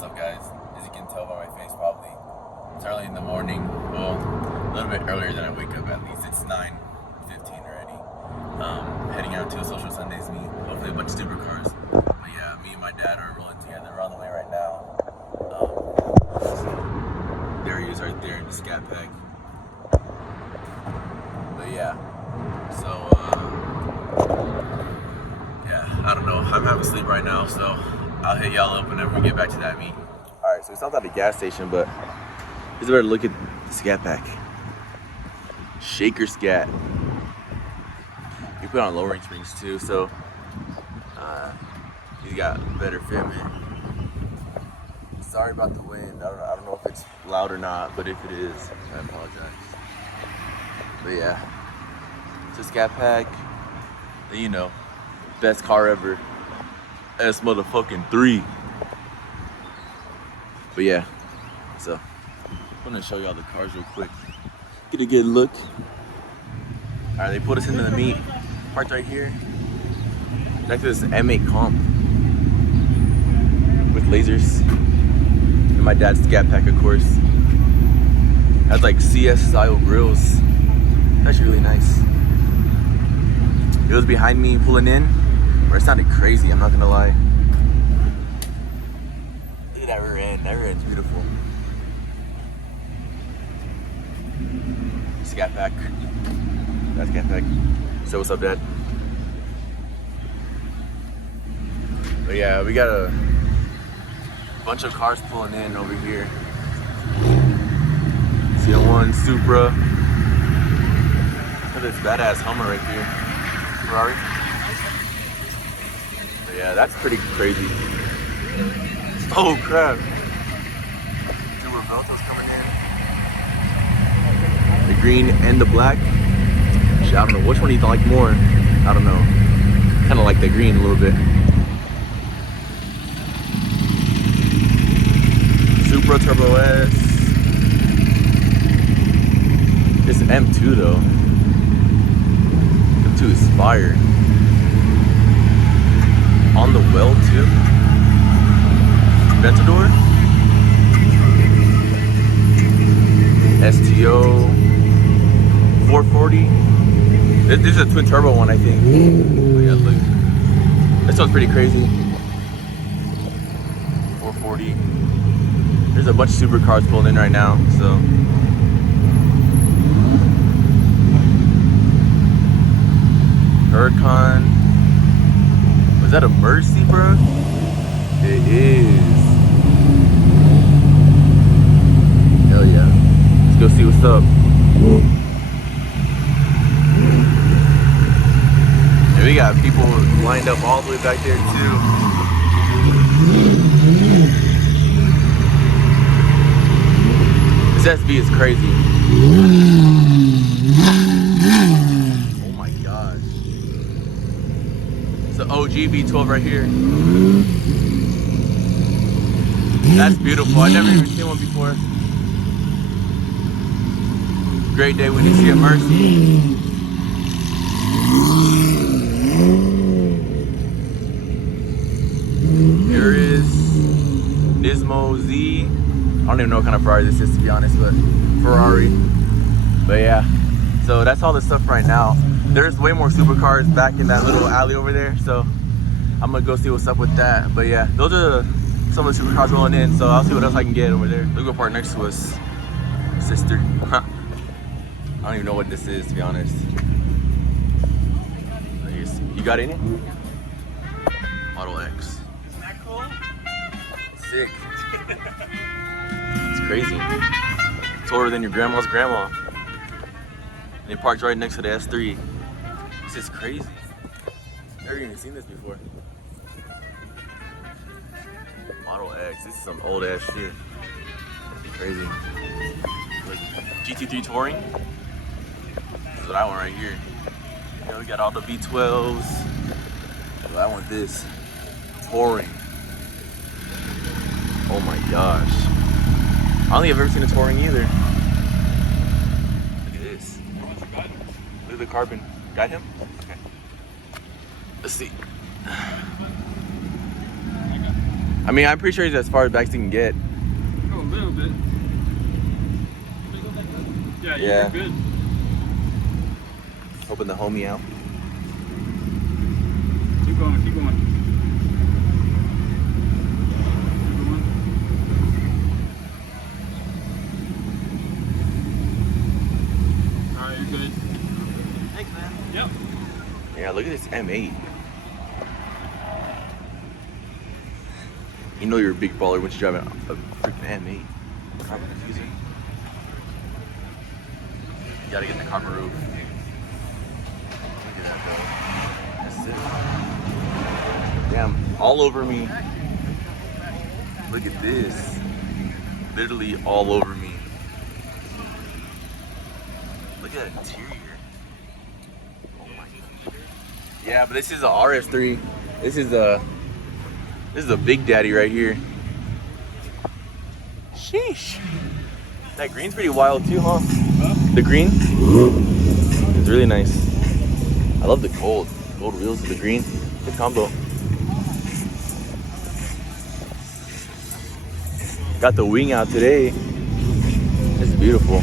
What's up, guys? As you can tell by my face, probably it's early in the morning. Well, a little bit earlier than I wake up at least. It's 9:15 already. Heading out to a Social Sundays meet. Hopefully a bunch of supercars. But yeah, me and my dad are rolling together. We're on the way right now. There he is right there in the scat pack. But yeah, so yeah, I don't know. I'm having sleep right now, so I'll hit y'all up whenever we get back to that meet. All right, so we stopped at the gas station, but here's a better look at the scat pack. Shaker scat. You put on lowering springs too, so he's got better fitment. Sorry about the wind. I don't know if it's loud or not, but if it is, I apologize. But yeah, it's a scat pack. You know, best car ever. S motherfucking 3. But yeah, so I'm gonna show y'all the cars real quick. Get a good look. All right, they put us into the meet. Parked right here. Next to this M8 comp with lasers. And my dad's scat pack, of course. Has like CS style grills. That's really nice. It was behind me pulling in, where it sounded crazy, I'm not gonna lie. Look at that rear end. That rear end's beautiful. Scat pack. That's scat pack. So what's up, Dad? But yeah, we got a bunch of cars pulling in over here. See the one Supra. Look at this badass Hummer right here. Ferrari. But yeah, that's pretty crazy. Oh crap. Two Reveltos coming in. The green and the black. Shit, I don't know which one you like more. I don't know. Kinda like the green a little bit. Supra Turbo S. This M2 though. M2 is fire. On the well too. Ventador. STO 440. This is a twin turbo one, I think. Oh yeah, look. This one's pretty crazy. 440. There's a bunch of supercars pulling in right now, so. Huracan. Was that a Mercy, bro? It is. Hell yeah. Let's go see what's up. And we got people lined up all the way back there too. This SB is crazy. Oh my gosh. It's an OG V12 right here. That's beautiful. I've never even seen one before. Great day when you see a Mercy. Here is Nismo Z. I don't even know what kind of Ferrari this is, to be honest, but Ferrari. But yeah, so that's all the stuff right now. There's way more supercars back in that little alley over there, so I'm gonna go see what's up with that. But yeah, those are some of the supercars rolling in, so I'll see what else I can get over there. Look what part next to us, sister. I don't even know what this is, to be honest. You got any? Model X. Isn't that cool? Sick. It's crazy. Taller than your grandma's grandma. And they parked right next to the S3. This is crazy. Never even seen this before. Model X. This is some old ass shit. Crazy. Like GT3 Touring. This is what I want right here. You know, we got all the V12s. Well, I want this. Touring. Oh my gosh. I don't think I've ever seen a Touring either. Look at this. Look at the carbon. Got him? Okay. Let's see. I mean, I'm pretty sure he's as far back as he can get. Oh, a little bit. Yeah, you're good. Open the homie out. Keep going, keep going. Alright, you're good. Thanks, man. Yep. Yeah, look at this M8. You know you're a big baller once you drive a freaking M8. Carbon diffuser. You gotta get the carbon roof. Look at that, bro. That's it. Damn, all over me. Look at this. Literally all over me. Look at that interior. Oh my god. Yeah, but this is a RS3. This is a big daddy right here. Sheesh. That green's pretty wild too, huh? The green is really nice. I love the gold. Gold wheels with the green. Good combo. Got the wing out today. It's beautiful.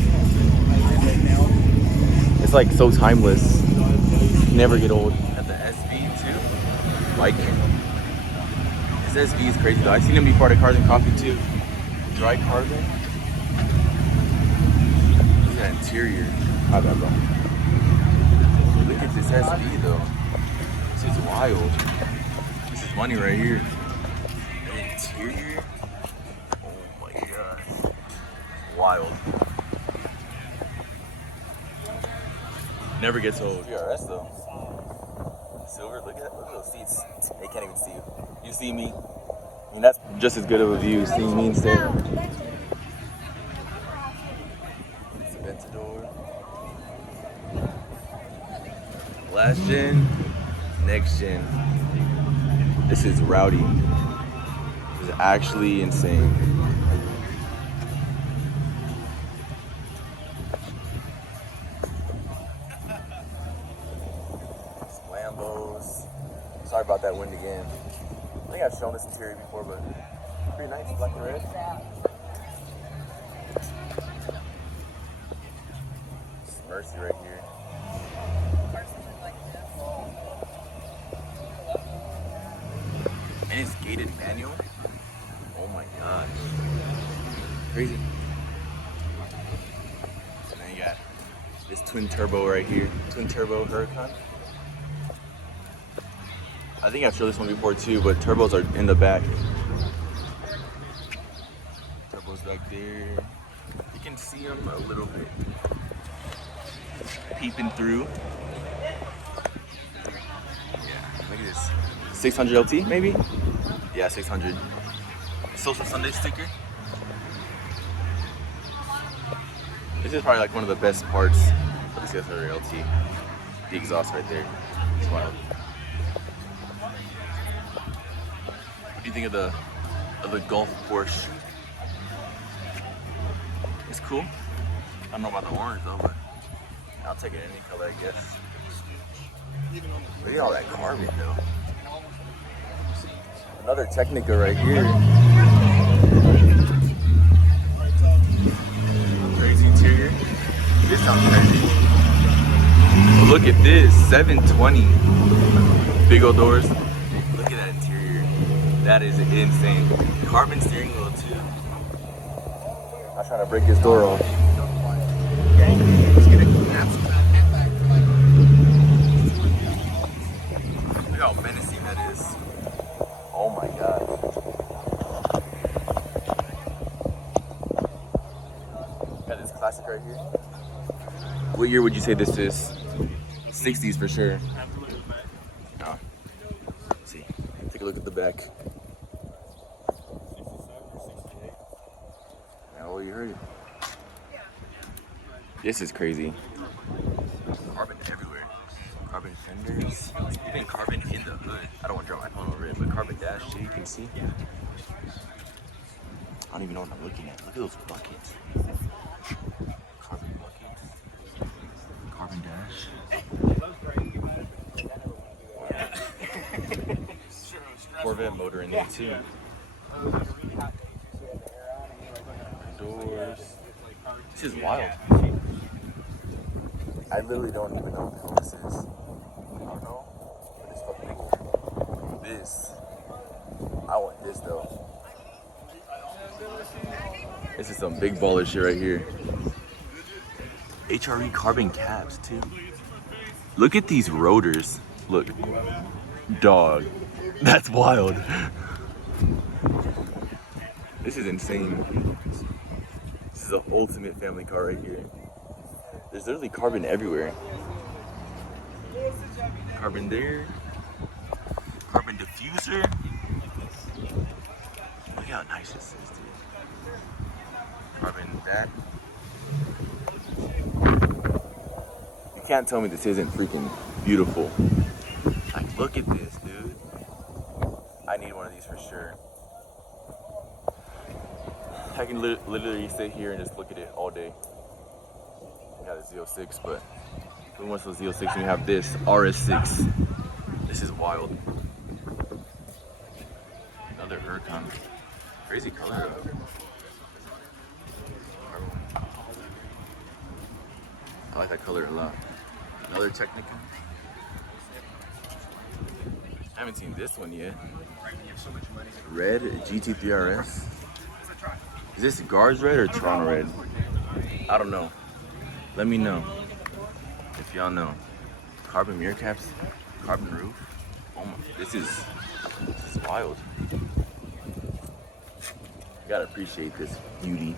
It's like so timeless. Never get old. Got the SV too. Like it. This SV is crazy though. I've seen them before at Cars and Coffee too. Dry carbon. Look at that interior. How bad, bro? Look at this SV though. This is wild. This is money right here. The interior. Oh my god. Wild. Never gets old. VRS though. Silver. Look at those seats. They can't even see you. You see me. I mean, that's just as good of a view, seeing me instead. It's a Ventador. Last gen, next gen. This is rowdy. This is actually insane. Some Lambos. Sorry about that wind again. I think I've shown this interior before, but pretty nice, black and red. It's Mercy right here. And it's gated manual. Oh my gosh. Crazy. And then you got this twin turbo right here. Twin turbo Huracan. I think I've showed this one before too, but turbos are in the back. Turbos back there. You can see them a little bit. Peeping through. Yeah, look at this. 600 LT maybe? Yeah, 600. Social Sunday sticker. This is probably like one of the best parts of the 600 LT. The exhaust right there. It's wild. What do you think of the Golf Porsche? It's cool. I don't know about the orange though, but I'll take it any color, I guess. Look at all that carbon though. Another Technica right here. Crazy interior. This sounds crazy. Look at this, 720. Big old doors. Look at that interior. That is insane. Carbon steering wheel too. I'm trying to break this door off. Look how menacing that is. Oh my god. Got this classic right here. What year would you say this is? 60s for sure. No. Let's see. Take a look at the back. Oh, you heard it. This is crazy. Carbon everywhere. Carbon fenders. Even carbon in the hood. I don't want to drop my phone over it, but carbon dash too, you can see. I don't even know what I'm looking at. Look at those buckets. Carbon buckets. Carbon dash. Corvette motor in there too. This is wild. I literally don't even know what the hell this is. I don't know, but it's fucking cool. This, I want this though. This is some big baller shit right here. HRE carbon caps too. Look at these rotors. Look, dog, that's wild. This is insane. This is the ultimate family car right here. There's literally carbon everywhere. Carbon there. Carbon diffuser. Look how nice this is, dude. Carbon that. You can't tell me this isn't freaking beautiful. Like, look at this, dude. I need one of these for sure. I can literally sit here and just look at it all day. We got a Z06, but who wants the Z06 when we have this RS6? This is wild. Another Huracan. Crazy color though. I like that color a lot. Another Technica. I haven't seen this one yet. Red GT3 RS. Is this Guards Red or Toronto Red? I don't know. Let me know if y'all know. Carbon mirror caps, carbon roof. Oh my, this is wild. You gotta appreciate this beauty.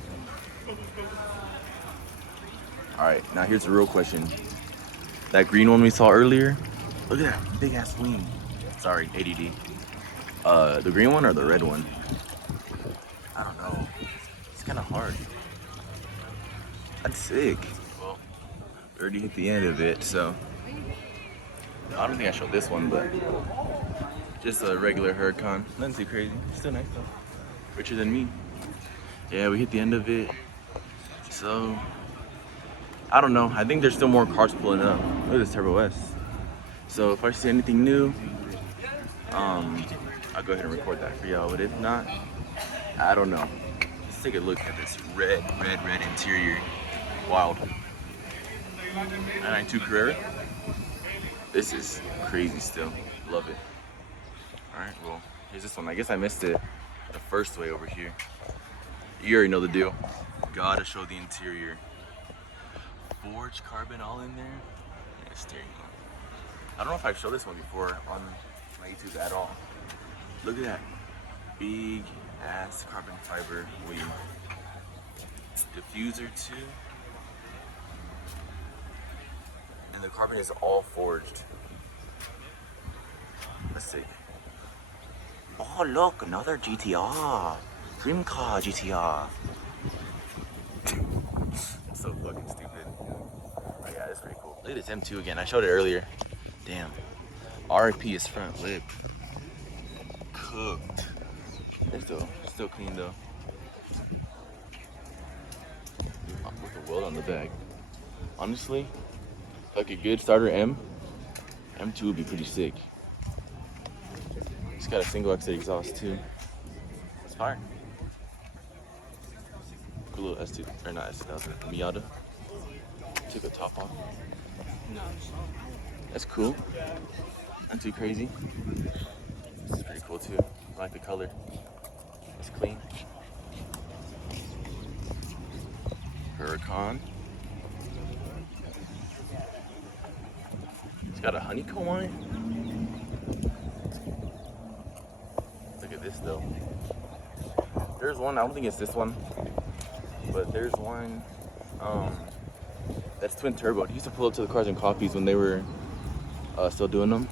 All right, now here's the real question. That green one we saw earlier, look at that big ass wing. Sorry, ADD. The green one or the red one? I don't know. It's kind of hard. That's sick. Well, we already hit the end of it, so I don't think I showed this one, but just a regular Huracan. Nothing too crazy. Still nice though. Richer than me. Yeah, we hit the end of it. So I don't know. I think there's still more cars pulling up. Look at this Turbo S. So if I see anything new, I'll go ahead and record that for y'all. But if not, I don't know. Let's take a look at this red interior. Wild. 992 Carrera. This is crazy still. Love it. Alright, well, here's this one. I guess I missed it the first way over here. You already know the deal. Gotta show the interior. Forged carbon all in there. Yeah, steering wheel. I don't know if I've showed this one before on my YouTube at all. Look at that. Big ass carbon fiber wheel. Diffuser too. And the carbon is all forged. Let's see. Oh look, another GTR. Dream car GTR. So fucking stupid. Oh yeah, that's pretty cool. Look at this M2 again. I showed it earlier. Damn. RIP is front lip. Cooked. It's still clean though. With a weld on the back. Honestly, like a good starter M2 would be pretty sick. It's got a single exit exhaust too. It's fire. Cool little S2, or not S2, that was a Miata. Took the top off. That's cool. Not too crazy. This is pretty cool too. I like the color. It's clean. Huracan. It's got a honeycomb on it. Look at this though. There's one, I don't think it's this one, but there's one that's twin turbo. He used to pull up to the Cars and Coffees when they were still doing them.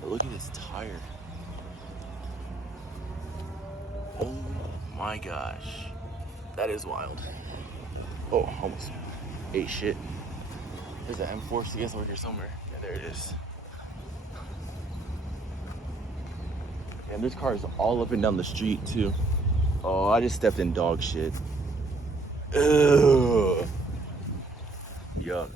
But look at this tire. Oh my gosh. That is wild. Oh, almost ate shit. There's an M4 CS over here somewhere. Yeah, there it is. And there's cars all up and down the street too. Oh, I just stepped in dog shit. Ugh. Yuck.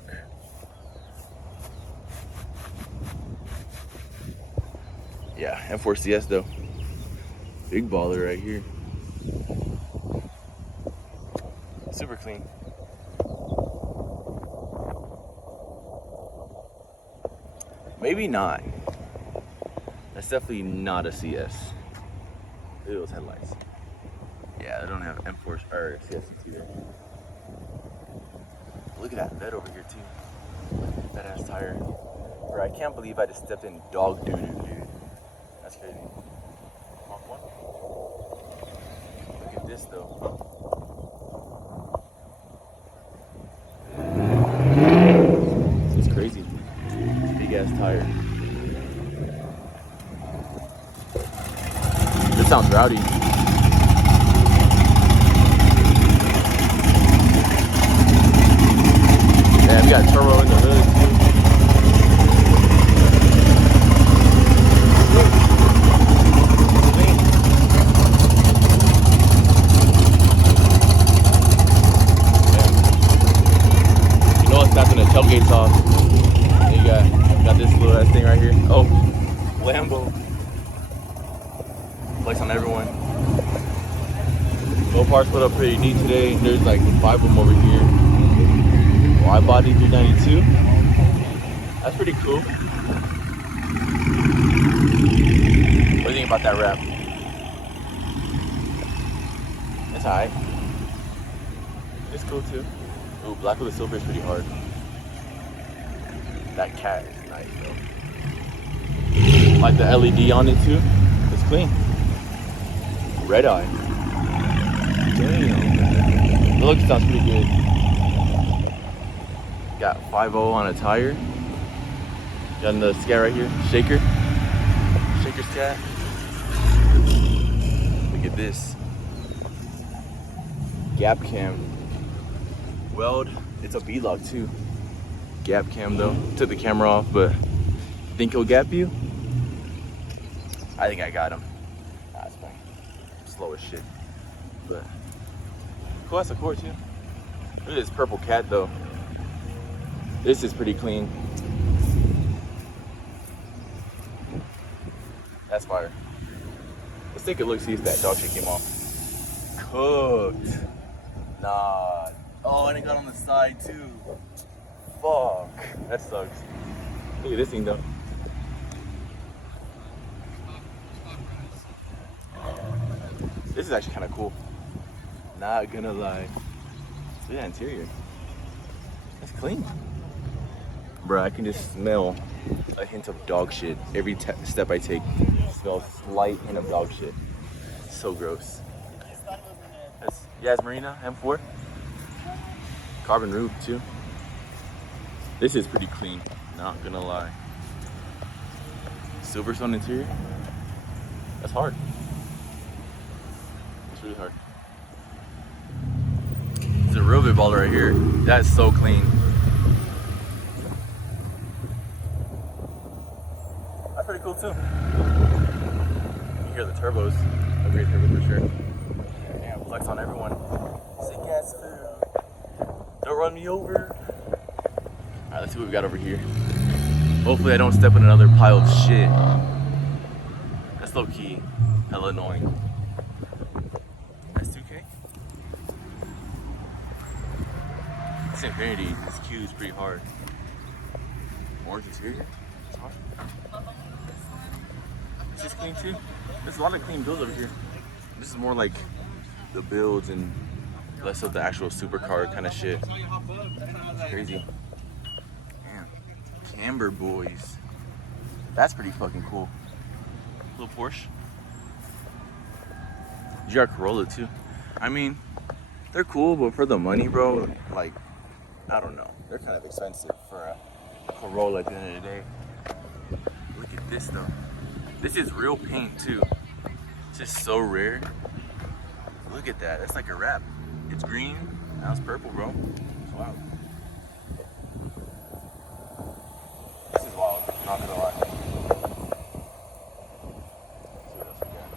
Yeah, M4 CS though. Big baller right here. Super clean. Maybe not. That's definitely not a CS. Look at those headlights. Yeah, they don't have M4 or CSs either. Look at that bed over here too. That ass tire. Bro, I can't believe I just stepped in dog doo-doo, dude. That's crazy. Mark one. Look at this though. It's crazy. Big ass tire. This sounds rowdy. Yeah, we got turbo in the hood too. You know what's snapping the tailgates off? And you got this little ass thing right here. Oh, Lambo. Flex on everyone. Both parts put up pretty neat today. There's like 5 of them over here. Wide body 392. That's pretty cool. What do you think about that wrap? It's alright. It's cool too. Ooh, black with the silver is pretty hard. That cat is nice though. Like the LED on it too. It's clean. Red eye. Damn. The look sounds pretty good. Got 5.0 on a tire. Got another scat right here. Shaker. Shaker scat. Look at this. Gap cam. Weld. It's a B-lock too. Gap cam though. Took the camera off, but think he'll gap you? I think I got him. That's fine. Slow as shit. But cool, that's a core too. Look at this purple cat though. This is pretty clean. That's fire. Let's take a look, see if that dog shit came off. Cooked. Nah. Oh, and it got on the side too. Fuck. That sucks. Look at this thing though. This is actually kind of cool. Not gonna lie. Look at that interior. That's clean. Bro, I can just smell a hint of dog shit. Every step I take smells slight hint of dog shit. So gross. It's Marina M4. Carbon roof too. This is pretty clean, not gonna lie. Silverstone interior. That's hard. It's really hard. It's a real big baller right here. That's so clean. That's pretty cool too. You hear the turbos. A great turbo for sure. Damn, flex on everyone. Sick ass food. Don't run me over. Alright, let's see what we got over here. Hopefully I don't step in another pile of shit. That's low key. Hella annoying. That's 2K. This Infinity, this Q is pretty hard. Orange interior. It's hard. This is clean too. There's a lot of clean builds over here. This is more like the builds and less of the actual supercar kind of shit. It's crazy. Damn. Camber boys. That's pretty fucking cool. Little Porsche. You got Corolla too. I mean, they're cool, but for the money, bro, like, I don't know. They're kind of expensive for a Corolla at the end of the day. Look at this though. This is real paint too. It's just so rare. Look at that. That's like a wrap. It's green. Now it's purple, bro. It's wild. This is wild. Not gonna lie. Let's see what else we got.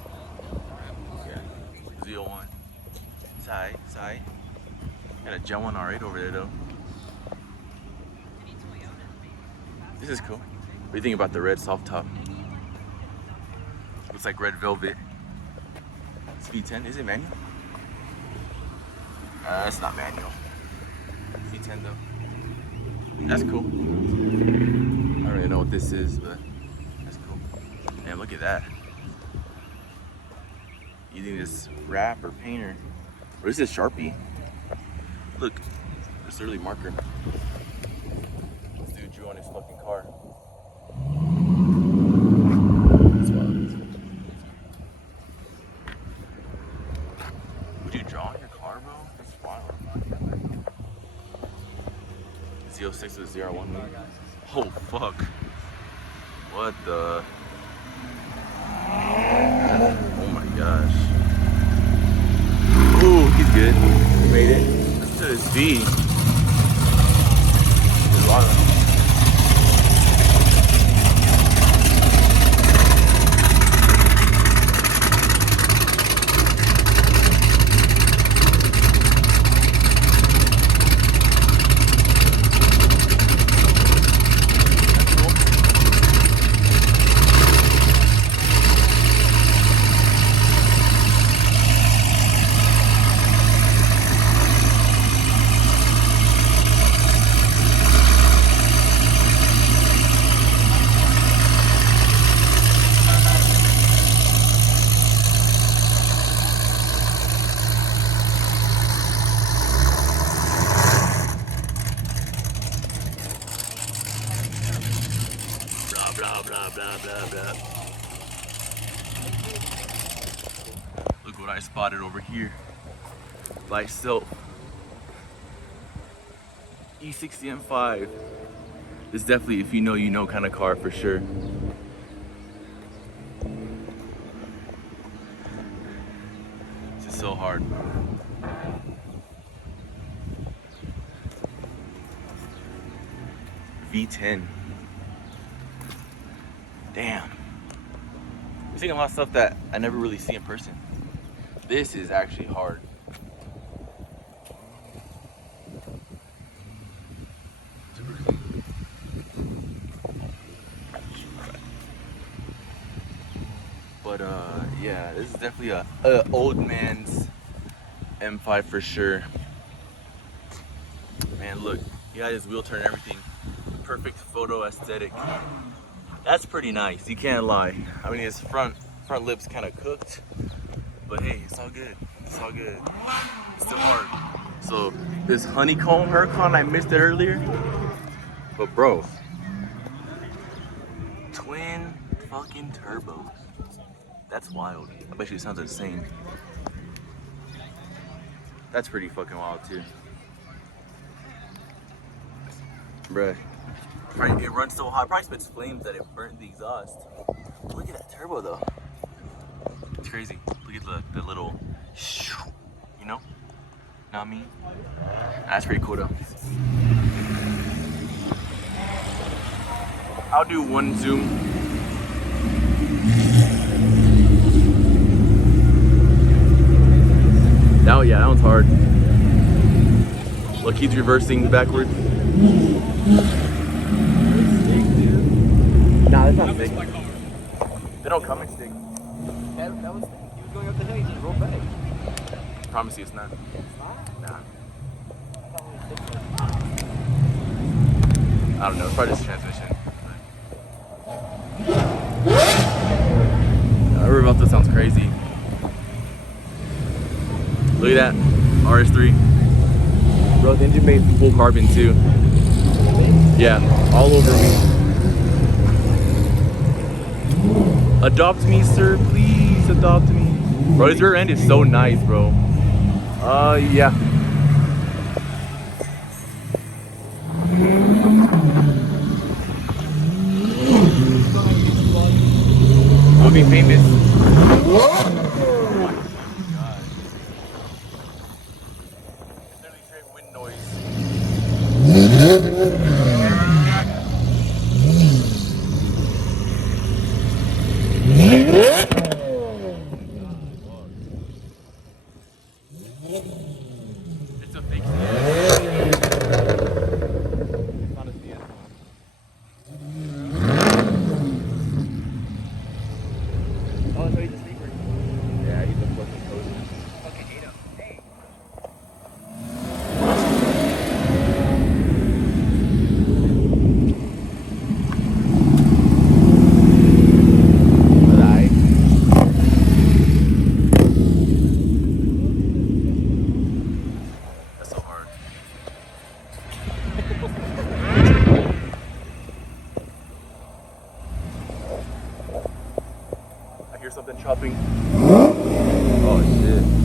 Yeah. Z01. Sai. Got a Gen 1 R8 over there though. This is cool. What do you think about the red soft top? Looks like red velvet. Speed 10. Is it manual? It's not manual. Speed 10 though. That's cool. Alright. don't really know what this is, but that's cool. Man, look at that. You think this wrap or painter? Or is this Sharpie? Look, it's literally marker. This dude drew on his fucking car. That's wild. Would you draw on your car, bro? That's wild. Z06 with ZR1 mode. Oh fuck. What the? Oh my gosh. Ooh, he's good. He made it. Listen to this V. There's a lot of them. Blah, blah, blah, blah, blah. Look what I spotted over here. By itself. E60 M5. This is definitely, if you know, you know kind of car for sure. This is so hard. V10. Damn. We're seeing a lot of stuff that I never really see in person. This is actually hard. Super clean. But yeah, this is definitely a old man's M5 for sure. Man, look, he got his wheel turn and everything. Perfect photo aesthetic. That's pretty nice, you can't lie. I mean, his front lip's kind of cooked, but hey, it's all good. It's all good. It's still hard. So this honeycomb Huracan, I missed it earlier, but bro, twin fucking turbos. That's wild. I bet you it sounds insane. That's pretty fucking wild too, bruh. Right, it runs so hot. Probably spits flames that it burnt the exhaust. Look at that turbo though. It's crazy. Look at the little, you know? Know what I mean? That's pretty cool though. I'll do one zoom. Oh yeah, that one's hard. Look, he's reversing backwards. Nah, that's not stick. They don't come in stick. That was, he was going up the hill, he just rolled back. Promise you it's not. It's not? Nah. I thought we were sticking. I don't know, it's probably just transmission. River Velta sounds crazy. Look at that, RS3. Bro, the engine made full carbon too. Yeah, all over me. Adopt me, sir, please adopt me. Bro, his rear end is so nice, bro. Yeah. We'll be famous. It's a fake stand. It's not a stand. Oh, so he's a sleeper. Yeah, he's a fucking coach. Fucking hate him. Hey. something chopping. Oh shit.